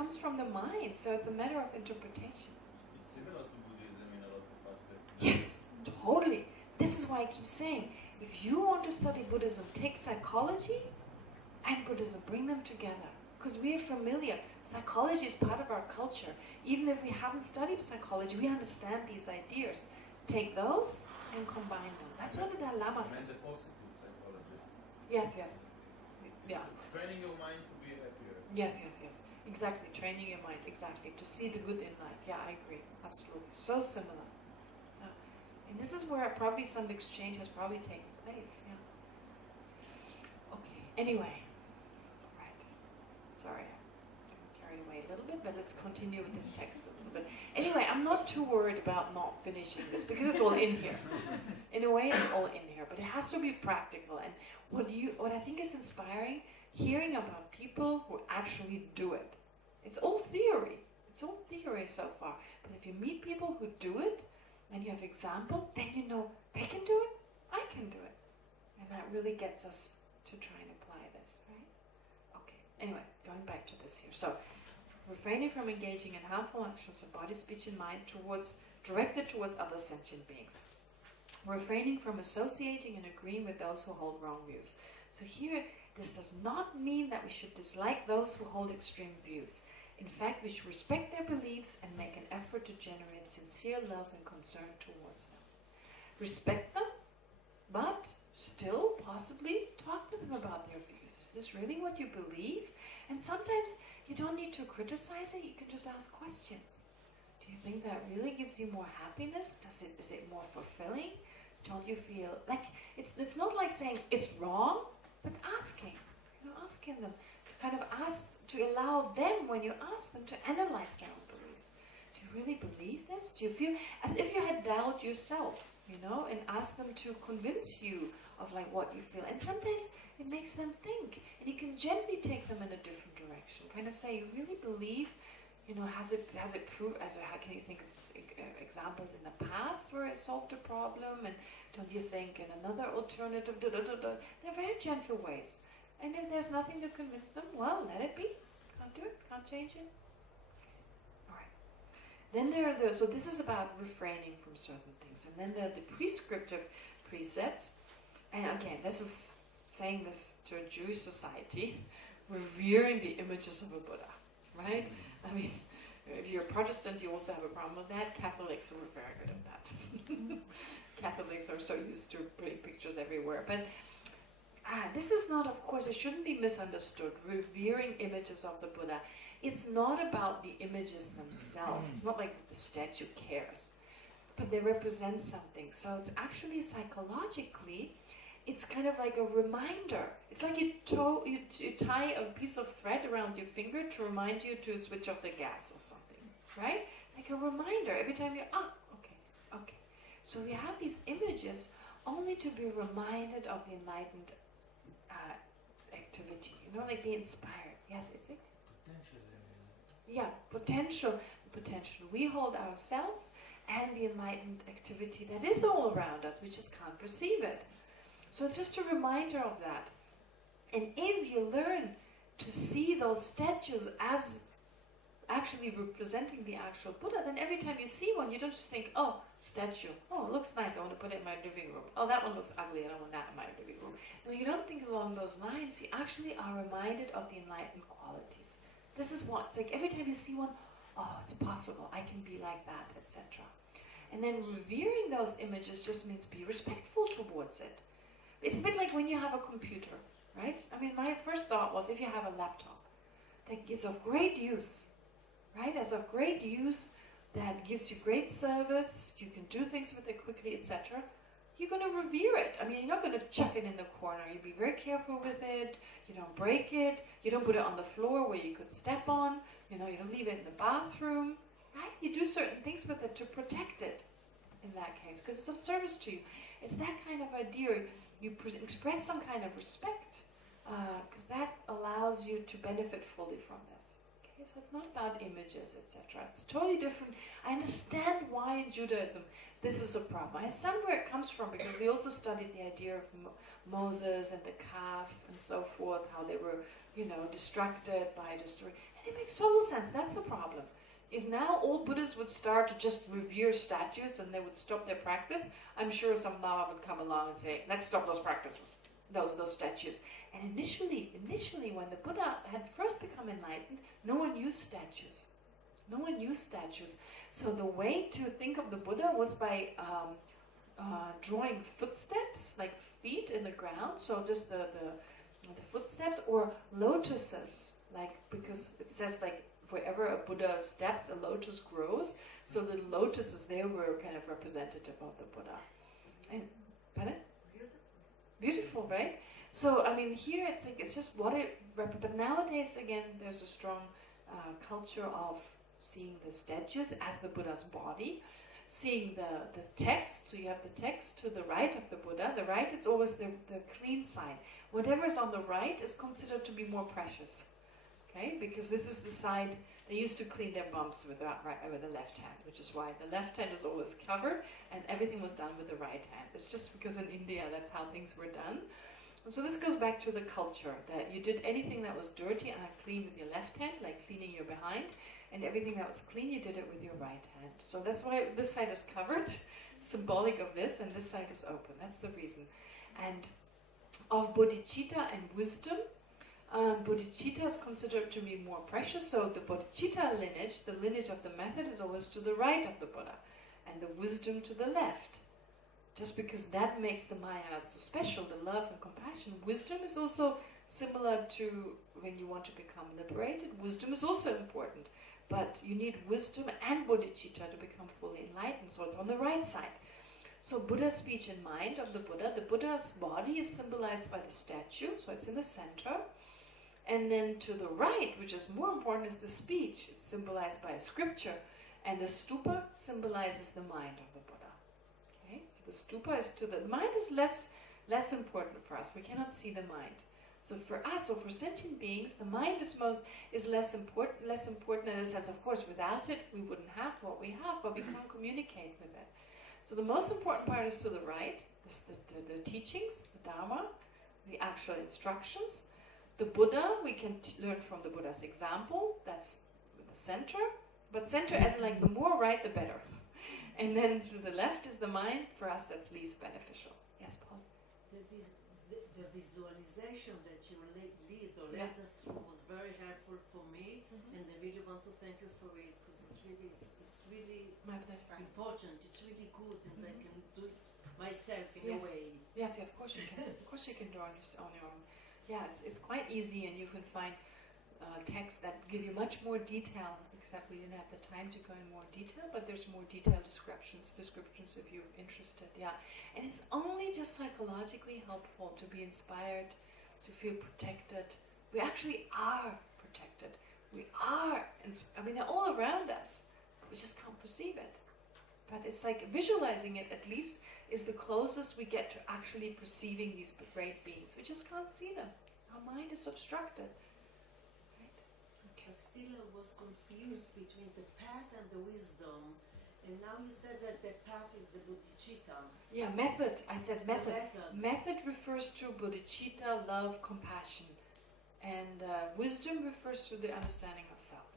comes from the mind, so it's a matter of interpretation. It's similar to Buddhism in a lot of aspects. Yes, totally. This is why I keep saying, if you want to study Buddhism, take psychology and Buddhism, bring them together. Because we are familiar. Psychology is part of our culture. Even if we haven't studied psychology, we understand these ideas. Take those and combine them. That's what the Dalai Lama said. And the positive psychologist. Yes, yes. Yeah. It's training your mind to be happier. Yes, yes, yes. Exactly. Training your mind, exactly. To see the good in life. Yeah, I agree. Absolutely. So similar. And this is where probably some exchange has probably taken place. Yeah. Okay. Anyway. Right. Sorry. I'm carried away a little bit, but let's continue with this text a little bit. Anyway, I'm not too worried about not finishing this because it's all in here. In a way, it's all in here, but it has to be practical. And what I think is inspiring, hearing about people who actually do it. It's all theory. It's all theory so far. But if you meet people who do it, and you have example, then you know they can do it, I can do it. And that really gets us to try and apply this, right? Okay, anyway, going back to this here. So, refraining from engaging in harmful actions of body, speech, and mind directed towards other sentient beings. Refraining from associating and agreeing with those who hold wrong views. So here, this does not mean that we should dislike those who hold extreme views. In fact, we should respect their beliefs and make an effort to generate sincere love and concern towards them. Respect them, but still possibly talk with them about their views. Is this really what you believe? And sometimes you don't need to criticize it, you can just ask questions. Do you think that really gives you more happiness? Is it more fulfilling? Don't you feel like it's not like saying it's wrong, but asking. Asking them to kind of ask, to allow them, when you ask them, to analyze their own beliefs. Do you really believe this? Do you feel as if you had doubt yourself, and ask them to convince you of like what you feel. And sometimes it makes them think, and you can gently take them in a different direction. Kind of say, you really believe, has it proved, how can you think of examples in the past where it solved a problem, and don't you think in another alternative, They're very gentle ways. And if there's nothing to convince them, well, let it be. Can't do it, can't change it. All right. Then there are so this is about refraining from certain things. And then there are the prescriptive precepts. And again, this is saying this to a Jewish society, revering the images of a Buddha, right? I mean, if you're a Protestant, you also have a problem with that. Catholics are very good at that. Catholics are so used to putting pictures everywhere. But this is not, of course, it shouldn't be misunderstood, revering images of the Buddha. It's not about the images themselves. It's not like the statue cares. But they represent something. So it's actually psychologically, it's kind of like a reminder. It's like you tie a piece of thread around your finger to remind you to switch off the gas or something, right? Like a reminder every time you, okay. So we have these images only to be reminded of the enlightened activity, like be inspired. Yes, it's it? Potential. Yeah, potential. We hold ourselves and the enlightened activity that is all around us. We just can't perceive it. So it's just a reminder of that. And if you learn to see those statues as actually representing the actual Buddha, then every time you see one, you don't just think, oh, statue, oh, it looks nice, I want to put it in my living room. Oh, that one looks ugly, I don't want that in my living room. When you don't think along those lines, you actually are reminded of the enlightened qualities. This is what, it's like every time you see one, oh, it's possible, I can be like that, etc. And then revering those images just means be respectful towards it. It's a bit like when you have a computer, right? I mean, my first thought was if you have a laptop that is of great use, right? As of great use, that gives you great service, you can do things with it quickly, etc. You're going to revere it. I mean, you're not going to chuck it in the corner. You be very careful with it. You don't break it. You don't put it on the floor where you could step on. You don't leave it in the bathroom, right? You do certain things with it to protect it in that case, because it's of service to you. It's that kind of idea. You express some kind of respect, because that allows you to benefit fully from this. Okay? Okay, so it's not about images, etc. It's totally different. I understand why in Judaism this is a problem. I understand where it comes from, because we also studied the idea of Moses and the calf and so forth, how they were, distracted by destroying. And it makes total sense. That's a problem. If now all Buddhists would start to just revere statues and they would stop their practice, I'm sure some Lama would come along and say, let's stop those practices, those statues. And initially, when the Buddha had first become enlightened, no one used statues. No one used statues. So the way to think of the Buddha was by drawing footsteps, like feet in the ground, so just the footsteps, or lotuses, like, because it says like wherever a Buddha steps, a lotus grows. So the lotuses there were kind of representative of the Buddha. And pardon? Beautiful, right? So I mean, here it's just what it. But nowadays, again, there's a strong culture of seeing the statues as the Buddha's body, seeing the text. So you have the text to the right of the Buddha. The right is always the clean side. Whatever is on the right is considered to be more precious. Okay, because this is the side they used to clean their bumps with the left hand, which is why the left hand is always covered and everything was done with the right hand. It's just because in India that's how things were done. And so this goes back to the culture that you did anything that was dirty and clean with your left hand, like cleaning your behind, and everything that was clean you did it with your right hand. So that's why this side is covered, symbolic of this, and this side is open. That's the reason. And of bodhicitta and wisdom, bodhicitta is considered to be more precious, so the bodhicitta lineage, the lineage of the method, is always to the right of the Buddha, and the wisdom to the left. Just because that makes the Mahayana so special, the love and compassion. Wisdom is also similar to when you want to become liberated. Wisdom is also important, but you need wisdom and bodhicitta to become fully enlightened, so it's on the right side. So Buddha's speech and mind of the Buddha's body is symbolized by the statue, so it's in the center. And then to the right, which is more important, is the speech. It's symbolized by a scripture. And the stupa symbolizes the mind of the Buddha. Okay, so the stupa is to the mind is less important for us. We cannot see the mind. So for us, or for sentient beings, the mind is less important in the sense, of course, without it, we wouldn't have what we have, but we can't communicate with it. So the most important part is to the right, the teachings, the Dharma, the actual instructions. The Buddha, we can learn from the Buddha's example, that's the center, but center as in like the more right, the better. And then to the left is the mind, for us that's least beneficial. Yes, Paul? The visualization that you lead or led us through was very helpful for me, and I really want to thank you for it, because it's really important, it's really good, and I can do it myself in a way. Yes, of course you can. Of course you can draw on your own. Yeah, it's quite easy, and you can find texts that give you much more detail, except we didn't have the time to go in more detail, but there's more detailed descriptions if you're interested, yeah. And it's only just psychologically helpful to be inspired, to feel protected. We actually are protected. We are, they're all around us. We just can't perceive it. But it's like visualizing it, at least, is the closest we get to actually perceiving these great beings. We just can't see them. Our mind is obstructed. Right? Okay. But still I was confused between the path and the wisdom. And now you said that the path is the bodhicitta. Yeah, method. I said method. Method refers to bodhicitta, love, compassion. And wisdom refers to the understanding of selflessness.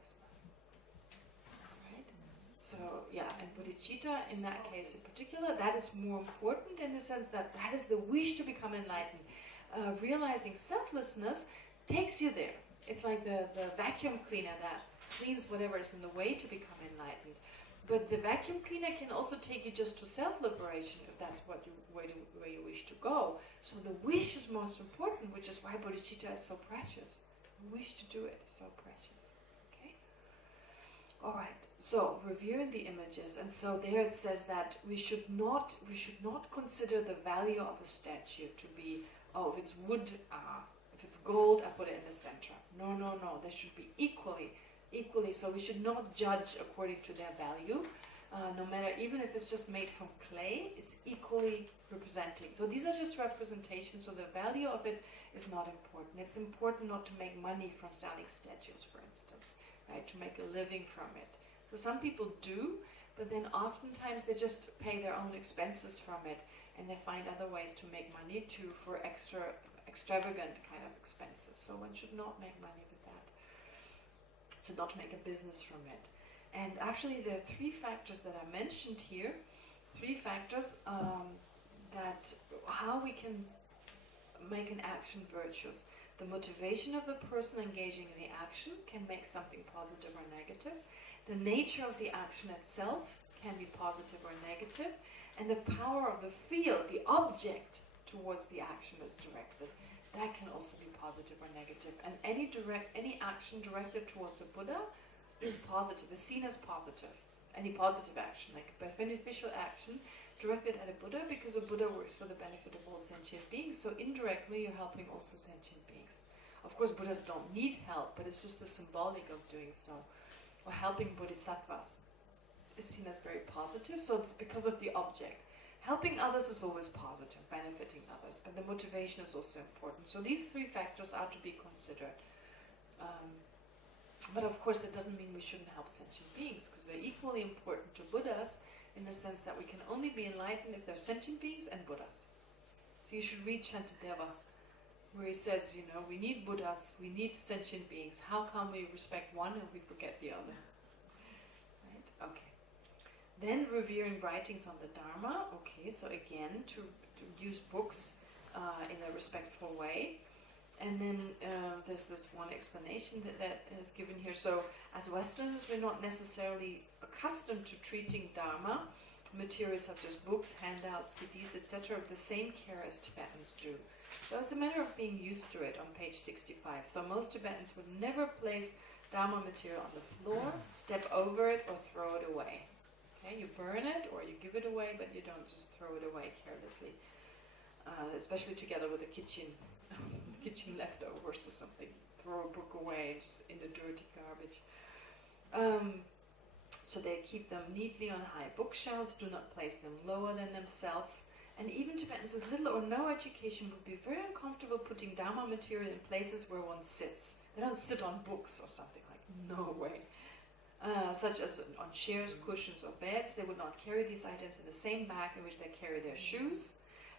So, yeah, and bodhicitta, in that case in particular, that is more important in the sense that that is the wish to become enlightened. Realizing selflessness takes you there. It's like the vacuum cleaner that cleans whatever is in the way to become enlightened. But the vacuum cleaner can also take you just to self-liberation if that's where you wish to go. So the wish is most important, which is why bodhicitta is so precious. The wish to do it is so precious. Okay? All right. So, reviewing the images, and so there it says that we should not consider the value of a statue to be, if it's wood, if it's gold, I put it in the center. No, they should be equally, so we should not judge according to their value, no matter, even if it's just made from clay, it's equally representing. So these are just representations, so the value of it is not important. It's important not to make money from selling statues, for instance. right, to make a living from it. So some people do, but then oftentimes they just pay their own expenses from it, and they find other ways to make money too for extravagant kind of expenses. So one should not make money with that. So not make a business from it. And actually there are three factors that are mentioned here. Three factors that how we can make an action virtuous. The motivation of the person engaging in the action can make something positive or negative. The nature of the action itself can be positive or negative. And the power of the field, the object towards the action is directed, that can also be positive or negative. And any action directed towards a Buddha is positive, is seen as positive. Any positive action, like a beneficial action directed at a Buddha, because a Buddha works for the benefit of all sentient beings, so indirectly you're helping also sentient beings. Of course, Buddhas don't need help, but it's just the symbolic of doing so. Or helping bodhisattvas is seen as very positive, so it's because of the object. Helping others is always positive, benefiting others, but the motivation is also important. So these three factors are to be considered. But of course it doesn't mean we shouldn't help sentient beings, because they're equally important to Buddhas in the sense that we can only be enlightened if they're sentient beings and Buddhas. So you should read Shantideva, where he says, you know, we need Buddhas, we need sentient beings. How come we respect one and we forget the other? Right? Okay. Then revering writings on the Dharma. Okay, so again, to use books in a respectful way. And then there's this one explanation that is given here. So as Westerners, we're not necessarily accustomed to treating Dharma materials such as books, handouts, CDs, etc. with the same care as Tibetans do. So it's a matter of being used to it on page 65. So most Tibetans would never place Dharma material on the floor, step over it, or throw it away. Okay, you burn it or you give it away, but you don't just throw it away carelessly. Especially together with the kitchen leftovers or something. Throw a book away in the dirty garbage. So they keep them neatly on high bookshelves, do not place them lower than themselves. And even Tibetans with little or no education would be very uncomfortable putting Dharma material in places where one sits. They don't sit on books or something like, no way. Such as on chairs, cushions or beds. They would not carry these items in the same bag in which they carry their shoes.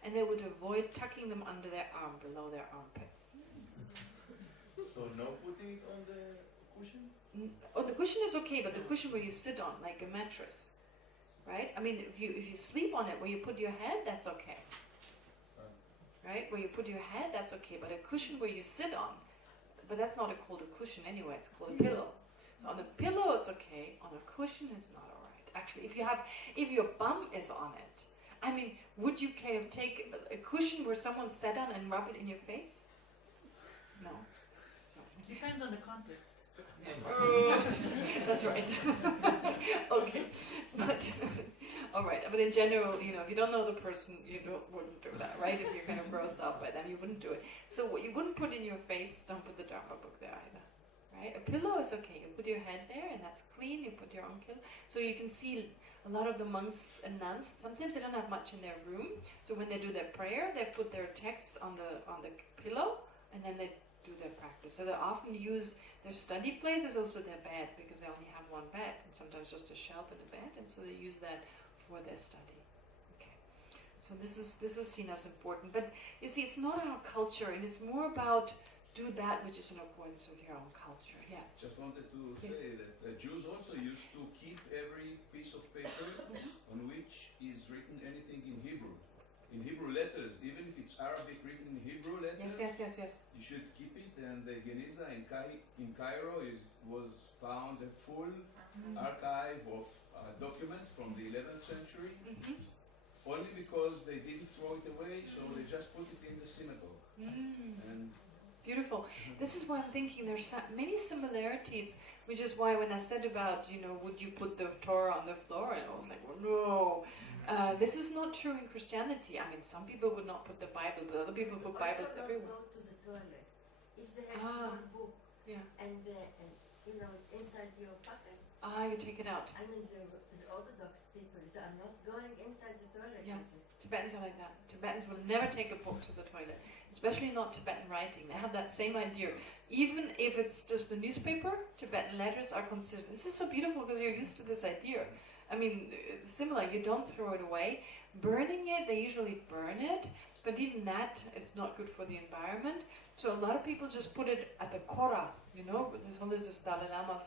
And they would avoid tucking them under their arm, below their armpits. So no putting it on the cushion? Oh, the cushion is okay, but the cushion where you sit on, like a mattress. Right? I mean, if you sleep on it where you put your head, that's okay. Right? Where you put your head, that's okay. But a cushion where you sit on, but that's not called a cushion anyway, it's called a pillow. So on the pillow it's okay, on a cushion it's not alright. Actually, if your bum is on it, I mean, would you kind of take a cushion where someone sat on and rub it in your face? No. Depends on the context. That's right. Okay. But all right. But in general, you know, if you don't know the person, you wouldn't do that, right? If you're kind of grossed out by them, you wouldn't do it. So what you wouldn't put in your face, don't put the Dharma book there either. Right? A pillow is okay. You put your head there, and that's clean. You put your own pillow. So you can see a lot of the monks and nuns. Sometimes they don't have much in their room. So when they do their prayer, they put their text on the pillow, and then they do their practice. So they often use their study place is also their bed, because they only have one bed, and sometimes just a shelf and a bed, and so they use that for their study. Okay. So this is seen as important. But you see, it's not our culture, and it's more about do that which is in accordance with your own culture. Yes. Just wanted to say that Jews also used to keep every piece of paper on which is written anything in Hebrew. In Hebrew letters, even if it's Arabic written in Hebrew letters, yes. You should keep it. And the Geniza in Cairo was found a full archive of documents from the 11th century, only because they didn't throw it away, so they just put it in the synagogue. And beautiful. This is why I'm thinking there's many similarities, which is why when I said about, you know, would you put the Torah on the floor, and I was like, well, no. This is not true in Christianity. I mean, some people would not put the Bible, but other people put Bibles everywhere. Go to the toilet. If they have small book, and you know it's inside your pocket. You take it out. I mean, the Orthodox people are not going inside the toilet. Yeah, Tibetans are like that. Tibetans will never take a book to the toilet. especially not Tibetan writing. They have that same idea. Even if it's just the newspaper, Tibetan letters are considered. This is so beautiful because you're used to this idea. I mean, similar, you don't throw it away. Burning it, they usually burn it, but even that, it's not good for the environment. So a lot of people just put it at the Kora, you know, this is Dalai Lama's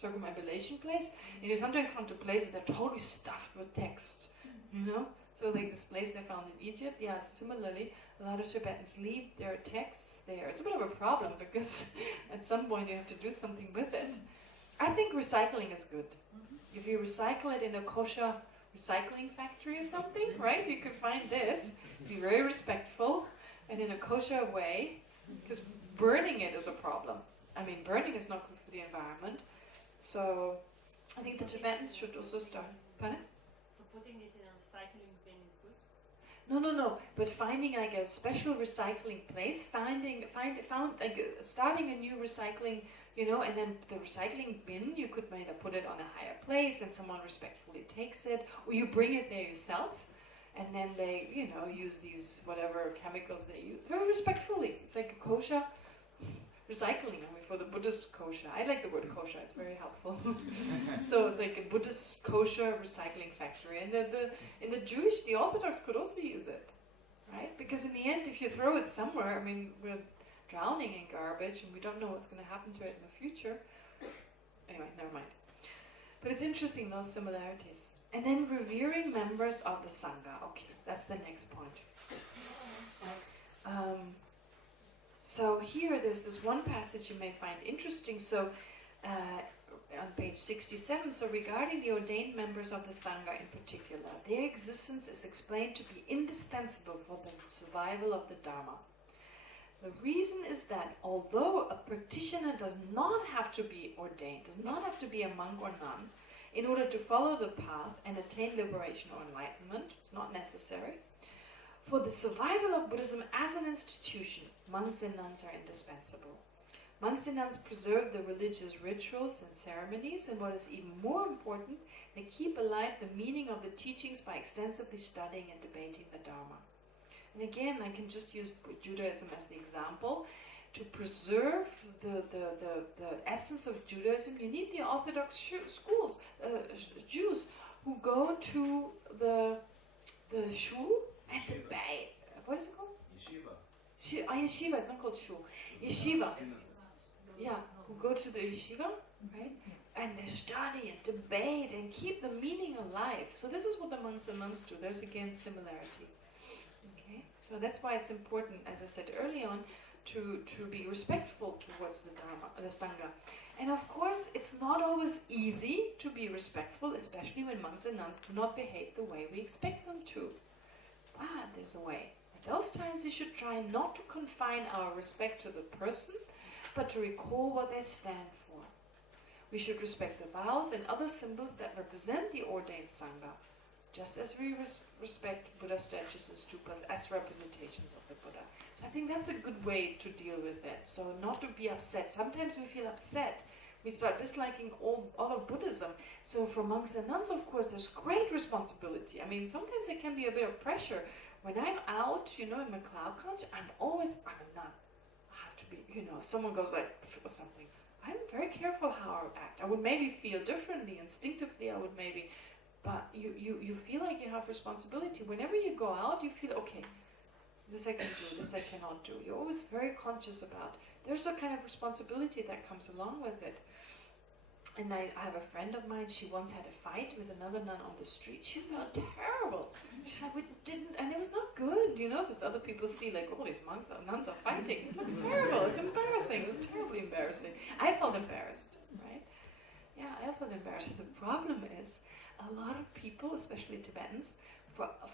circumambulation place. And you sometimes come to places that are totally stuffed with text, you know. So like this place they found in Egypt, yeah, similarly, a lot of Tibetans leave their texts there. It's a bit of a problem because at some point you have to do something with it. I think recycling is good. If you recycle it in a kosher recycling factory or something, right? You could find this, be very respectful, and in a kosher way, because burning it is a problem. I mean, burning is not good for the environment. So I think the Tibetans should also start. Pardon? So putting it in a recycling bin is good? No. But finding like a special recycling place, starting a new recycling, you know, and then the recycling bin, you could maybe put it on a higher place and someone respectfully takes it, or you bring it there yourself, and then they, you know, use these whatever chemicals they use very respectfully. It's like a kosher recycling. I mean, for the Buddhist kosher, I like the word kosher. It's very helpful. So it's like a Buddhist kosher recycling factory, and in the Jewish, the Orthodox could also use it, right? Because in the end, if you throw it somewhere, I mean, we're drowning in garbage, and we don't know what's going to happen to it in the future. Anyway, never mind. But it's interesting, those similarities. And then revering members of the Sangha. Okay, that's the next point. So here, there's this one passage you may find interesting. So on page 67, so regarding the ordained members of the Sangha in particular, their existence is explained to be indispensable for the survival of the Dharma. The reason is that although a practitioner does not have to be ordained, does not have to be a monk or nun, in order to follow the path and attain liberation or enlightenment, it's not necessary. For the survival of Buddhism as an institution, monks and nuns are indispensable. Monks and nuns preserve the religious rituals and ceremonies, and what is even more important, they keep alive the meaning of the teachings by extensively studying and debating the Dharma. And again, I can just use Judaism as the example. To preserve the essence of Judaism, you need the Orthodox schools, Jews who go to the shul and debate. What is it called? Yeshiva. Yeshiva, it's not called shul. Yeshiva. Yeah, who go to the yeshiva, right? And they study and debate and keep the meaning alive. So this is what the monks and nuns do. There's again similarity. Okay, so that's why it's important, as I said early on, to be respectful towards the Dharma, the Sangha. And of course, it's not always easy to be respectful, especially when monks and nuns do not behave the way we expect them to. But there's a way. At those times, we should try not to confine our respect to the person, but to recall what they stand for. We should respect the vows and other symbols that represent the ordained Sangha, just as we respect Buddha statues and stupas as representations of the Buddha. So I think that's a good way to deal with it. So not to be upset. Sometimes we feel upset. We start disliking all of Buddhism. So for monks and nuns, of course, there's great responsibility. I mean, sometimes there can be a bit of pressure. When I'm out, you know, in McLeod College, I'm a nun. I have to be, you know, if someone goes like, or something, I'm very careful how I act. I would maybe feel differently, instinctively I would maybe, but you feel like you have responsibility. Whenever you go out, you feel, okay, this I can do, this I cannot do. You're always very conscious about. There's a kind of responsibility that comes along with it. And I have a friend of mine, she once had a fight with another nun on the street. She felt terrible. She's like, we didn't, and it was not good, you know, because other people see like, oh, these monks or nuns are fighting. It looks terrible, it's embarrassing, it's terribly embarrassing. I felt embarrassed, right? Yeah, I felt embarrassed. The problem is, a lot of people, especially Tibetans,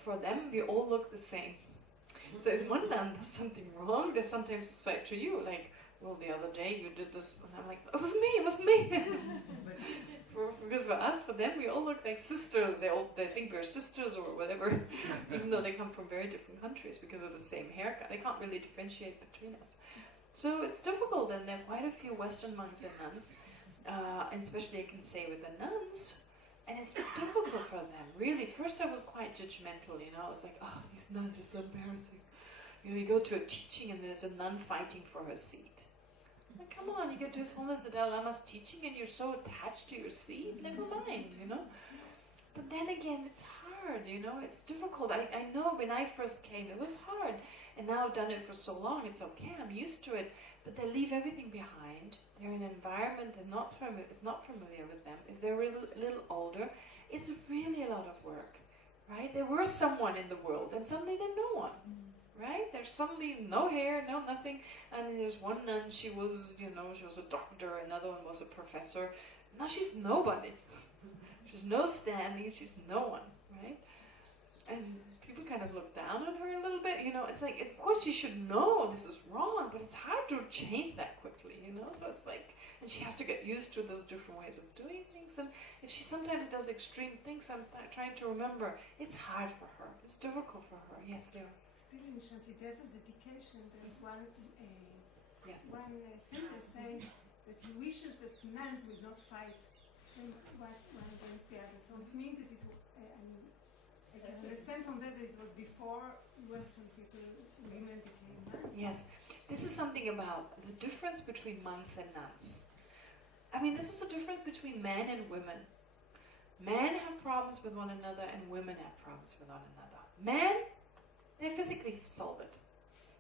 for them, we all look the same. So if one nun does something wrong, they sometimes say to you, like, well, the other day you did this, and I'm like, it was me. Because for us, for them, we all look like sisters. They think we're sisters or whatever, even though they come from very different countries because of the same haircut. They can't really differentiate between us. So it's difficult, and there are quite a few Western monks and nuns, and especially I can say with the nuns, and it's difficult for them, really. First I was quite judgmental, you know, I was like, oh, these nuns are so embarrassing. You know, you go to a teaching and there's a nun fighting for her seat. Like, come on, you go to His Holiness the Dalai Lama's teaching and you're so attached to your seat, never mind, you know. But then again, it's hard, you know, it's difficult. I know when I first came, it was hard. And now I've done it for so long, it's okay, I'm used to it. But they leave everything behind. They're in an environment that it's not familiar with them. If they're a little older, it's really a lot of work, right? There was someone in the world, and suddenly there's no one, right? There's suddenly no hair, no nothing. I mean, there's one nun, she was, you know, she was a doctor, another one was a professor. Now she's nobody. She's no standing, she's no one, right? And people kind of look down on her a little bit, you know. It's like, of course you should know this is wrong, but it's hard to change that quickly, you know. So it's like, and she has to get used to those different ways of doing things. And if she sometimes does extreme things, I'm trying to remember, it's hard for her. It's difficult for her. Yes, there. Still in Shantideva's dedication, there's one Yes. one sentence saying that he wishes that nuns would not fight one against the other. So it means that I can understand from that it was before Western people, women became nuns. Yes. This is something about the difference between monks and nuns. I mean, this is the difference between men and women. Men have problems with one another and women have problems with one another. Men, they physically solve it.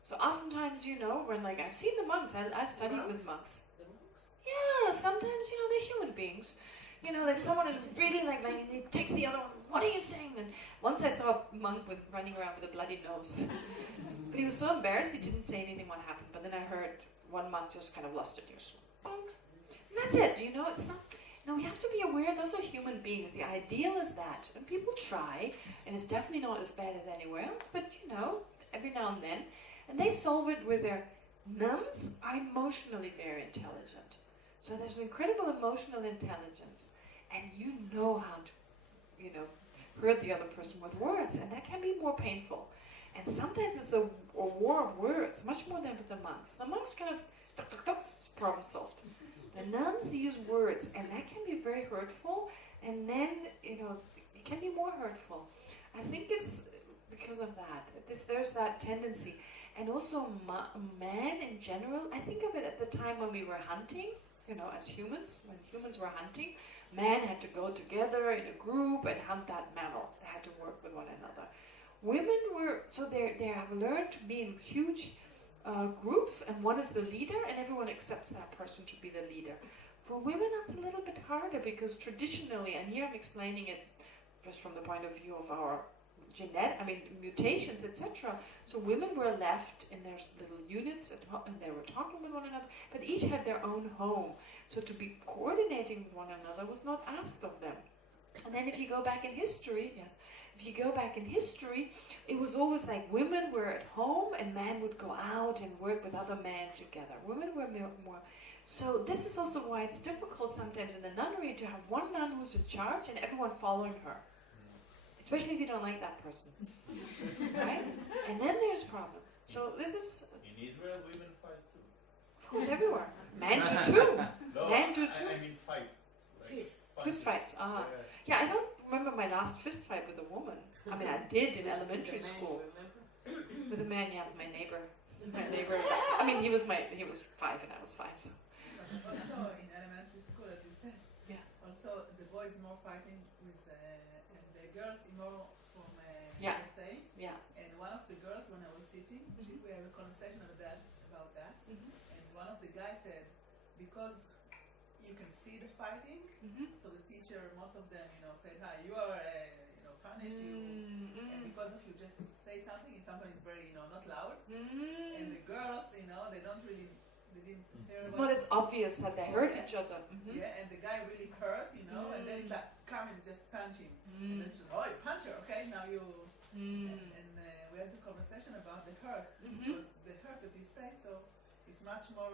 So oftentimes, you know, when like I've seen the monks, I studied with monks. The monks? Yeah, sometimes, you know, they're human beings. You know, like someone is really like he takes the other one, what are you saying? And once I saw a monk running around with a bloody nose. But he was so embarrassed he didn't say anything what happened. But then I heard one monk just kind of lost it. And that's it, you know, it's not... No, we have to be aware those are human beings. The ideal is that. And people try, and it's definitely not as bad as anywhere else, but you know, every now and then. And they solve it with their... Nuns are emotionally very intelligent. So there's incredible emotional intelligence. And you know how to, you know, hurt the other person with words. And that can be more painful. And sometimes it's a war of words, much more than with the monks. The monks kind of, problem solved. The nuns use words, and that can be very hurtful. And then, you know, it can be more hurtful. I think it's because of that. There's that tendency. And also, man in general, I think of it at the time when we were hunting, you know, as humans, when humans were hunting, man had to go together in a group and hunt that mammal. They had to work with one another. Women were, so they have learned to be in huge groups, and one is the leader, and everyone accepts that person to be the leader. For women, that's a little bit harder, because traditionally, and here I'm explaining it just from the point of view of our mutations, etc. So women were left in their little units, and they were talking with one another, but each had their own home. So to be coordinating with one another was not asked of them. And then if you go back in history, it was always like women were at home and men would go out and work with other men together. Women were more. So this is also why it's difficult sometimes in the nunnery to have one nun who's in charge and everyone following her. Especially if you don't like that person. Right? And then there's problem. So this is... In Israel, women fight too. Of course, everywhere. Men do too. No, Men do too. I mean fight. Fists. Fist fights. Yeah, I don't remember my last fist fight with a woman. I mean, I did in elementary school. With a man, yeah, my neighbor. I mean, he was 5 and I was 5, so. Also in elementary school, as you said. Yeah. Also, the boys more fighting with, and the girls more from USA. Yeah. And one of the girls, when I was teaching, we had a conversation about that. And one of the guys said, because you can see the fighting, so the teacher, most of them, said, "Hi, you are, punished." And because if you just say something, and sometimes it's very, not loud. And the girls, they don't really, they didn't hear It's about not as obvious that they hurt each other. Yeah, and the guy really hurt, and then it's like, come and just punch him. And then he said, "Oh, you punch her, okay? Now you." And we had the conversation about the hurts, because the hurts, as you say, so it's much more,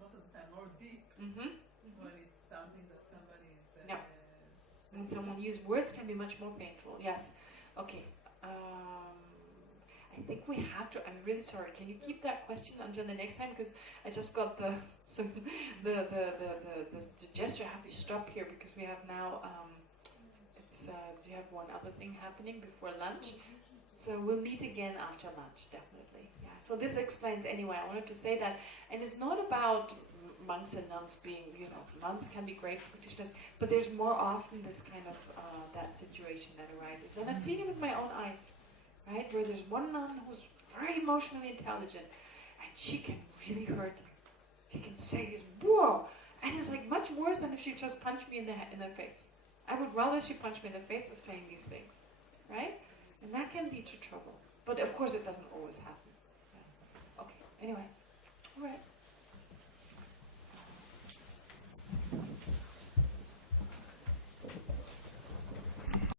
most of the time, more deep when it's something that somebody is. When someone uses words, can be much more painful. Yes. Okay. I think we have to. I'm really sorry. Can you keep that question until the next time? Because I just got the gesture. I have to stop here because we have now. Do you have one other thing happening before lunch? So we'll meet again after lunch, definitely. Yeah. So this explains anyway. I wanted to say that, and it's not about monks and nuns being, nuns can be great practitioners, but there's more often this kind of that situation that arises, and I've seen it with my own eyes, right? Where there's one nun who's very emotionally intelligent, and she can really hurt you. She can say this, whoa, and it's like much worse than if she just punched me in the face. I would rather she punched me in the face than saying these things, right? And that can lead to trouble. But of course it doesn't always happen. Yes. Okay, anyway. All right.